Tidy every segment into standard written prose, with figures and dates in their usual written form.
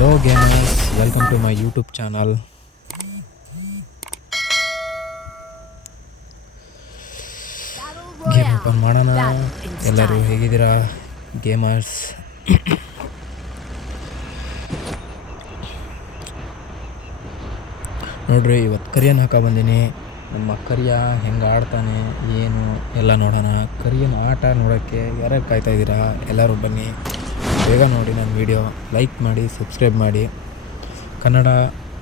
Hello gamers, welcome to my YouTube channel. Game open ಮಾಡೋಣ. ಎಲ್ಲರೂ ಹೇಗಿದ್ದೀರಾ ಗೇಮರ್ಸ್? ನೋಡ್ರಿ, ಇವತ್ತು ಕರಿಯನ್ ಹಾಕ ಬಂದೀನಿ. ನಮ್ಮ ಕರಿಯ ಹೆಂಗೆ ಆಡ್ತಾನೆ ಏನು ಎಲ್ಲ ನೋಡೋಣ. ಕರಿಯನ್ ಆಟ ನೋಡೋಕ್ಕೆ ಯಾರ್ಯಾರು ಕಾಯ್ತಾಯಿದ್ದೀರಾ? ಎಲ್ಲರೂ ಬನ್ನಿ, ಬೇಗ ನೋಡಿ ನನ್ನ ವೀಡಿಯೋ, ಲೈಕ್ ಮಾಡಿ, ಸಬ್ಸ್ಕ್ರೈಬ್ ಮಾಡಿ. Kannada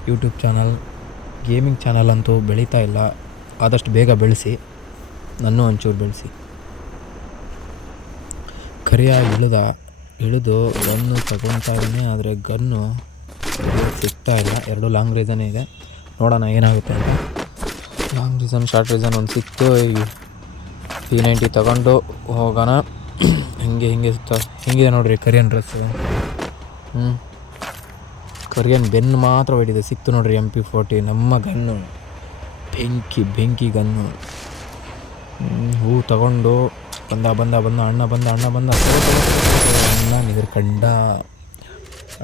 YouTube channel, gaming channel ಅಂತೂ ಬೆಳೀತಾ ಇಲ್ಲ. ಆದಷ್ಟು ಬೇಗ ಬೆಳೆಸಿ, ನನ್ನೂ ಒಂಚೂರು ಬೆಳೆಸಿ. ಕರಿಯ ಇಳಿದು ಗನ್ನು ತಗೊತಾ ಇದ್ದಾನೆ, ಆದರೆ ಗನ್ನು ಸಿಗ್ತಾ ಇಲ್ಲ. 2 ಲಾಂಗ್ ರೀಸನ್ನೇ ಇದೆ. ನೋಡೋಣ ಏನಾಗುತ್ತೆ ಅಂತ. ಲಾಂಗ್ ರೀಸನ್, ಶಾರ್ಟ್ ರೀಸನ್ ಒಂದು ಸಿಕ್ತು. P90 ತಗೊಂಡು ಹೋಗೋಣ. ಹೆಂಗಿದೆ ನೋಡ್ರಿ ಕರಿಯನ್ ಡ್ರೆಸ್ಸು. ಕರಿಯನ್ ಬೆನ್ನು ಮಾತ್ರ ಹೊಡಿದೆ. ಸಿಕ್ತು ನೋಡ್ರಿ MP40, ನಮ್ಮ ಗನ್ನು. ಬೆಂಕಿ ಗನ್ನು. ಹೂ ತಗೊಂಡು ಬಂದ ಅಣ್ಣ ಬಂದ ಅಣ್ಣ ನಿದ್ರಕಂಡ.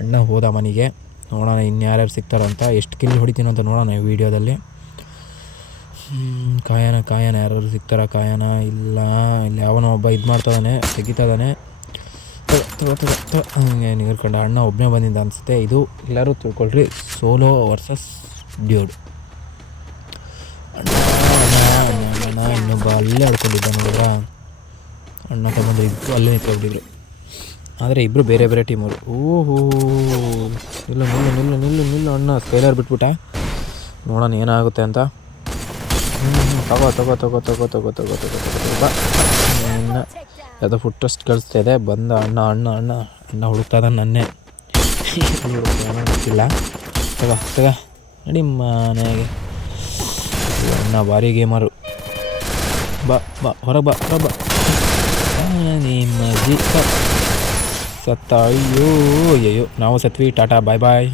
ಅಣ್ಣ ಹೋದ ಮನೆಗೆ. ನೋಡೋಣ ಇನ್ಯಾರ್ಯಾರು ಸಿಗ್ತಾರಂತ, ಎಷ್ಟು ಕಿಲ್ ಹೊಡಿತೀನೋ ಅಂತ ನೋಡೋಣ ಈ ವಿಡಿಯೋದಲ್ಲಿ. ಕಾಯನ ಯಾರು ಸಿಗ್ತಾರ? ಕಾಯನ ಇಲ್ಲ. ಇಲ್ಲಿ ಯಾವನೋ ಒಬ್ಬ ಇದು ಮಾಡ್ತಾನೆ, ತೆಗಿತಾನೆ. ಹಂಗೆ ನಿಗರ್ಕೊಂಡ. ಅಣ್ಣ ಒಬ್ಬನೇ ಬಂದಿದ್ದ ಅನಿಸುತ್ತೆ. ಇದು ಎಲ್ಲರೂ ತಿಳ್ಕೊಳ್ರಿ, ಸೋಲೋ ವರ್ಸಸ್ ಡ್ಯೂಡ್. ಅಣ್ಣ ಇನ್ನೊಬ್ಬ ಅಲ್ಲೇ ಆಡ್ಕೊಂಡಿದ್ದ ನೋಡಿದ್ರ. ಅಣ್ಣ ತಗೊಂಡ್ರೆ ಇಬ್ಬರು ಅಲ್ಲೇ ನಿಂತ್ಕೊಂಡಿದ್ರು. ಆದರೆ ಇಬ್ಬರು ಬೇರೆ ಬೇರೆ ಟೀಮವರು. ಓಹೋ, ನಿಲ್ಲು ಅಣ್ಣ. ಸ್ಕೈಲರ್ ಬಿಟ್ಬಿಟ್ಟ. ನೋಡೋಣ ಏನಾಗುತ್ತೆ ಅಂತ. ತಗೋ ಯಾವುದೋ ಫುಟ್ ಟೆಸ್ಟ್ ಕಳಿಸ್ತಾ ಇದೆ. ಬಂದ ಅಣ್ಣ ಹುಡುಕ್ತಾ ಇದ್ದಾನೆ ನನ್ನೇ. ಗೊತ್ತಿಲ್ಲ. ತಗ ನಡಿ ಮನೆಗೆ. ಅಣ್ಣ ಭಾರಿ ಗೇಮರು. ಬಾ ಹೊರಗೆ ಬಾ. ನಿಮ್ಮ ಸತ್ತ. ಅಯ್ಯೋ ನಾವು ಸತ್ವಿ. ಟಾಟಾ, ಬಾಯ್.